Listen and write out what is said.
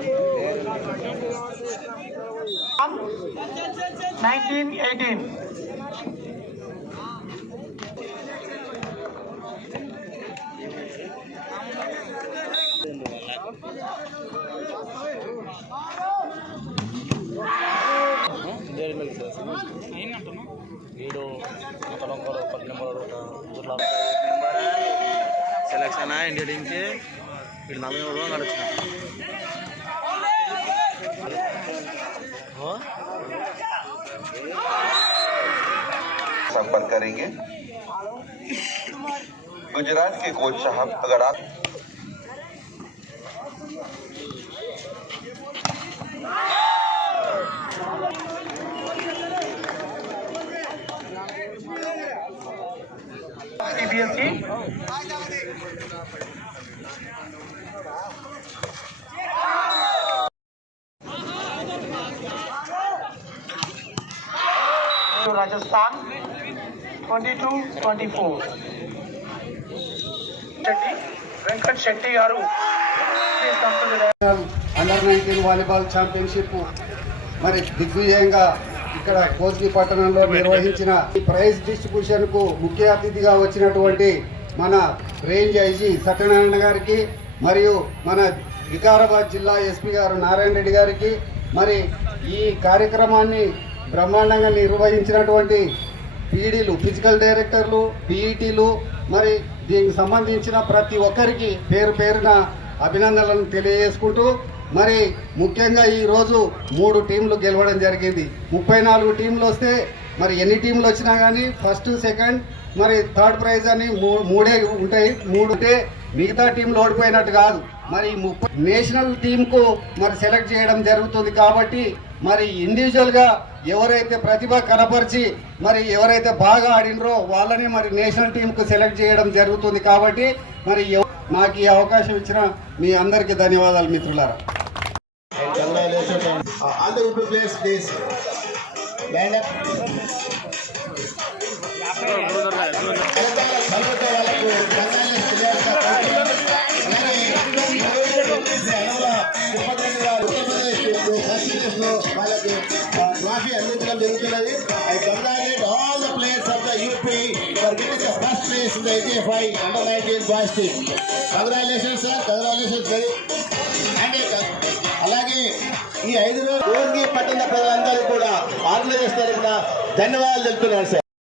1918. Selection India టీంకి వీడు 43 రోజులు నడుచున్నా संपर्क करेंगे। गुजरात के कोच साहब, अगर आप CBSE to Rajasthan 22-24. Venkat Shetty garu, please come to the under 19 volleyball championship మరి దిగ్విజయంగా ఇక్కడ కోస్గి పట్టణంలో నిర్వహించిన ఈ ప్రైజ్ డిస్ట్రిబ్యూషన్ కు ముఖ్య అతిథిగా వచ్చినటువంటి మన రేంజ్ ఐజీ సత్యనారాయణ గారికి మరియు మన వికారాబాద్ జిల్లా ఎస్పీ గారు నారాయణ రెడ్డి గారికి మరి ఈ కార్యక్రమాన్ని బ్రహ్మాండంగా నిర్వహించినటువంటి పీడీలు ఫిజికల్ డైరెక్టర్లు పీఈటీలు మరి దీనికి సంబంధించిన ప్రతి ఒక్కరికి పేరు పేరున అభినందనలను తెలియజేసుకుంటూ మరి ముఖ్యంగా ఈరోజు 3 టీంలు గెలవడం జరిగింది. 34 టీంలు వస్తే మరి ఎన్ని టీంలు వచ్చినా కానీ ఫస్ట్ సెకండ్ మరి థర్డ్ ప్రైజ్ అని మూడే ఉంటాయి. 3 ఉంటే మిగతా టీంలు ఓడిపోయినట్టు కాదు. మరి నేషనల్ టీంకు మరి సెలెక్ట్ చేయడం జరుగుతుంది. కాబట్టి మరి ఇండివిజువల్గా ఎవరైతే ప్రతిభ కనపరిచి మరి ఎవరైతే బాగా ఆడినరో వాళ్ళని మరి నేషనల్ టీంకు సెలెక్ట్ చేయడం జరుగుతుంది. కాబట్టి మరి నాకు ఈ అవకాశం ఇచ్చిన మీ అందరికీ ధన్యవాదాలు మిత్రులారా. All the UP players, please stand up. వాళ్ళకి ట్రోఫీ అందించడం జరుగుతున్నది. I congratulate all the players of the UP for getting the first place in the ATFI under 19 boys team. Congratulations sir, congratulations very. And అలాగే ఈ 5 రోజులు కోస్గి పట్టణ ప్రజలందరూ కూడా organisation తరఫున ధన్యవాదాలు తెలుపుతున్నాను సార్.